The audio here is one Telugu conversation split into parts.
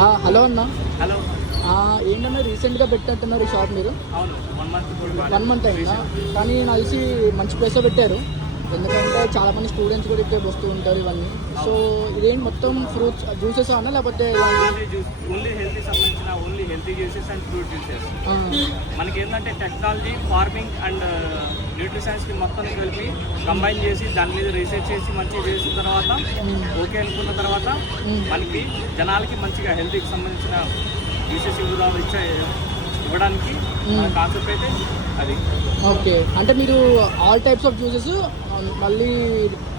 హలో అన్న. హలో. ఏంటన్నా రీసెంట్గా పెట్టినట్టున్నారు ఈ షాప్ మీరు? అవును, 1 మంత్ అయిందా? కానీ నాకు తెలిసి మంచి ప్లేస్లో పెట్టారు, ఎందుకంటే చాలా మంది స్టూడెంట్స్ కూడా ఇక్కడ వస్తూ ఉంటారు ఇవన్నీ. సో ఇదేంటి మొత్తం ఫ్రూట్స్ జ్యూసెస్ అన్నా లేకపోతే ఓన్లీ హెల్తీ సంబంధించిన only healthy juices and fruit juices. మనకి ఏంటంటే టెక్నాలజీ, ఫార్మింగ్ అండ్ న్యూట్రిషన్స్కి మొత్తం కలిపి కంబైన్ చేసి దాని మీద రీసెర్చ్ చేసి మంచిగా చేసిన తర్వాత ఓకే అనుకున్న తర్వాత మనకి జనాలకి మంచిగా హెల్తీకి సంబంధించిన జ్యూసెస్ ఇవ్వడానికి కాన్సెప్ట్ అయితే అది. ఓకే, అంటే మీరు ఆల్ టైప్స్ ఆఫ్ జ్యూసెస్ మళ్ళీ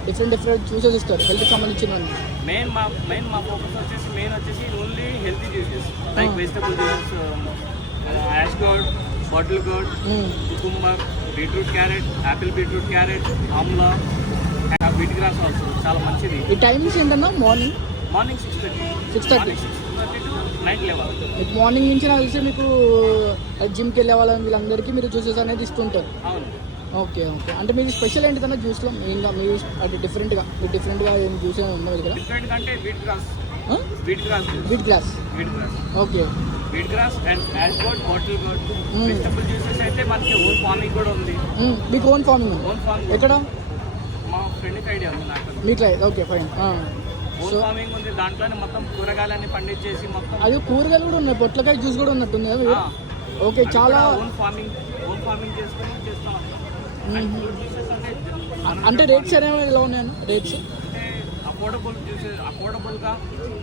డిఫరెంట్ జ్యూసెస్ ఇస్తారు హెల్త్కి సంబంధించిన. మెయిన్ మా ఫోకస్ వచ్చేసి only healthy juices like vegetable juices, ash gourd, bottle gourd, cucumber, beetroot carrot, apple beetroot carrot, amla, wheat grass also చాలా మంచిది. ఈ టైమింగ్స్ ఏంటన్నా? Morning 6:30 to night 11. మీకు మార్నింగ్ నుంచి నాకు తెలిసి మీకు జిమ్కి వెళ్ళే వాళ్ళని వీళ్ళందరికీ మీరు జ్యూసెస్ అనేది ఇస్తుంటారు. అవును. ఓకే, అంటే మీరు స్పెషల్ ఏంటిదన్నా జ్యూస్లో మెయిన్గా మీరు అంటే డిఫరెంట్గా ఏం జ్యూస్ ఏమైనా ఉందా దగ్గర? డిఫరెంట్ అంటే wheat grass. Okay, wheat grass and ash gourd, bottle gourd. Vegetable juices అయితే మనకి ఓన్ ఫార్మింగ్ కూడా ఉంది. మీకు ఓన్ ఫార్మింగ్ ఎక్కడ? మా ఫ్రెండ్కి ఐడియా ఉంది నాకు. మీకు ఓకే, ఫైన్. ఓన్ ఫార్మింగ్ ఉంది, దాంట్లోనే మొత్తం కూరగాయలన్నీ పండించేసి మొత్తం. అది కూరగాయలు కూడా ఉన్నాయి, పొట్లకాయ జ్యూస్ కూడా ఉన్నట్టుంది కదా? ఓకే, చాలా ఓన్ ఫార్మింగ్ చేసుకొని చేస్తాం. అంటే రేట్స్ అనేవి ఎలా ఉన్నాయన్న? రేట్స్ అంటే అఫోర్డబుల్గా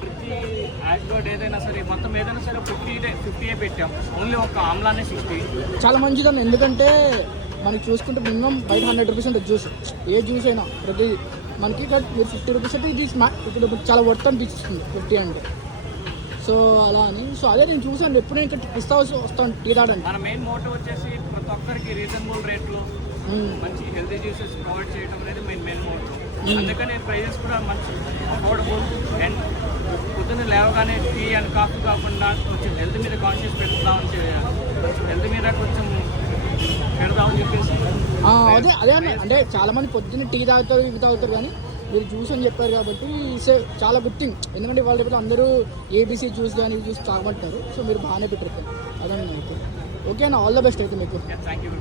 ప్రతి యాష్ గోడ్ ఏదైనా సరే మొత్తం ఏదైనా సరే 50 పెట్టాం. ఓన్లీ ఒక ఆమ్లానే 60. చాలా మంచిదన్న, ఎందుకంటే మనకి చూసుకుంటే మినిమం బయట 100 రూపీస్ ఉంటుంది జ్యూస్, ఏ జ్యూస్ అయినా ప్రతి మనకి. మీరు 50 రూపీస్ అంటే ఇది ఇక్కడ చాలా వర్త్ అనిపిస్తుంది 50 అంటే. సో అలా అని అదే నేను చూసాను, ఎప్పుడు నేను ఇక్కడ వస్తాను టీ తాగడానికి. మన మెయిన్ మోటివ్ వచ్చేసి ప్రతి ఒక్కరికి రీజనబుల్ రేట్లో మంచి హెల్తీ జ్యూసెస్ ప్రొవైడ్ చేయడం అనేది మెయిన్ మోటివ్. అందుకని ప్రైజెస్ కూడా మంచి అఫోర్డబుల్ అండ్ పొద్దున్న లేవగానే టీ అండ్ కాఫీ కాకుండా కొంచెం హెల్త్ మీద కాన్షియస్ పెడదామని హెల్త్ మీద కొంచెం పెడదామని చెప్పేసి. అదే అన్న, అంటే చాలా మంది పొద్దున్న టీ తాగుతారు, ఇవి తాగుతారు, కానీ మీరు జ్యూస్ అని చెప్పారు కాబట్టి చాలా గుడ్ థింగ్. ఎందుకంటే వాళ్ళ రేపు అందరూ ఏబీసీ జ్యూస్ కానీ జ్యూస్ తాగమంటారు. సో మీరు బాగానే పెట్టారు అదే. ఓకే అన్న, ఆల్ ద బెస్ట్ అయితే మీకు. Thank you.